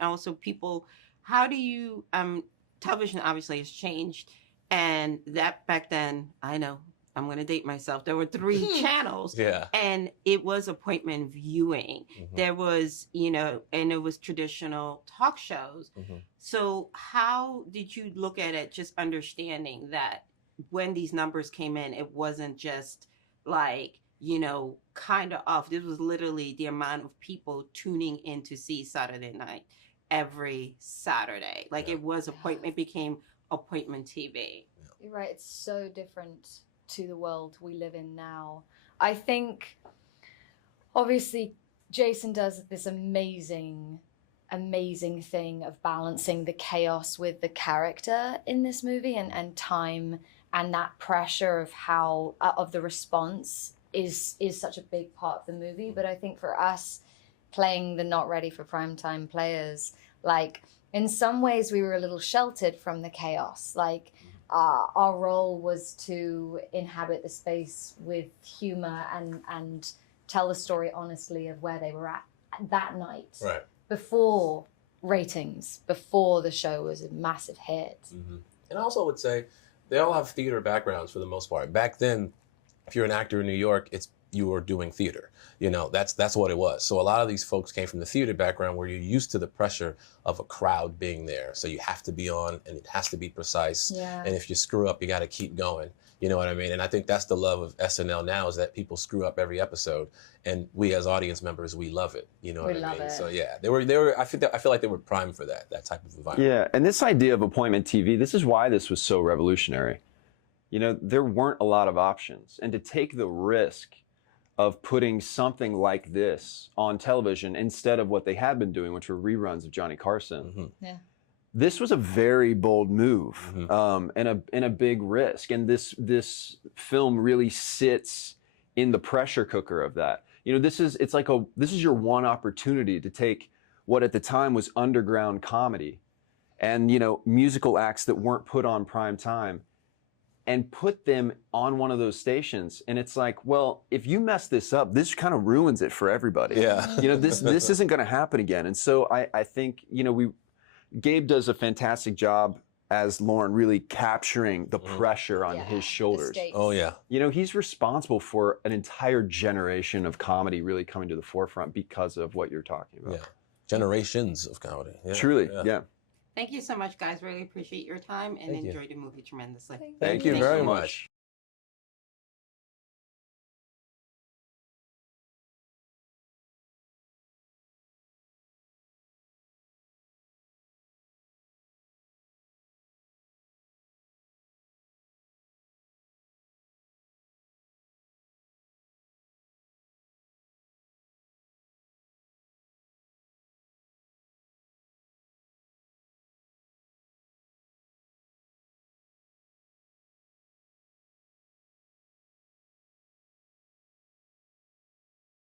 also people, how do you, television obviously has changed, and that back then, I know, I'm going to date myself. There were 3 channels, and it was appointment viewing. There was, and it was traditional talk shows. So how did you look at it, just understanding that when these numbers came in, it wasn't just like, kind of off. This was literally the amount of people tuning in to see Saturday Night every Saturday. Like it was appointment, became appointment TV. You're right. It's so different to the world we live in now. I think obviously Jason does this amazing thing of balancing the chaos with the character in this movie, and time, and that pressure of how of the response is such a big part of the movie. But I think for us playing the not ready for primetime players, like in some ways we were a little sheltered from the chaos. Like our role was to inhabit the space with humor and tell the story honestly of where they were at that night, before ratings, before the show was a massive hit. And I also would say they all have theater backgrounds for the most part. Back then, if you're an actor in New York, you were doing theater. That's what it was. So a lot of these folks came from the theater background where you're used to the pressure of a crowd being there. So you have to be on, and it has to be precise. And if you screw up, you got to keep going. You know what I mean? And I think that's the love of SNL now, is that people screw up every episode, and we as audience members, we love it. You know what I mean? So yeah, they were. I feel like they were primed for that type of environment. Yeah, and this idea of appointment TV, this is why this was so revolutionary. There weren't a lot of options, and to take the risk of putting something like this on television instead of what they had been doing, which were reruns of Johnny Carson. This was a very bold move, and a big risk. And this film really sits in the pressure cooker of that. This is your one opportunity to take what at the time was underground comedy, and musical acts that weren't put on prime time, and put them on one of those stations. And it's like, well, if you mess this up, this kind of ruins it for everybody. This isn't going to happen again. And so I think, Gabe does a fantastic job as Lorne, really capturing the pressure on his shoulders. Oh yeah. He's responsible for an entire generation of comedy really coming to the forefront because of what you're talking about. Generations of comedy. Truly, yeah. Thank you so much, guys. Really appreciate your time and enjoyed the movie tremendously. Thank you very much.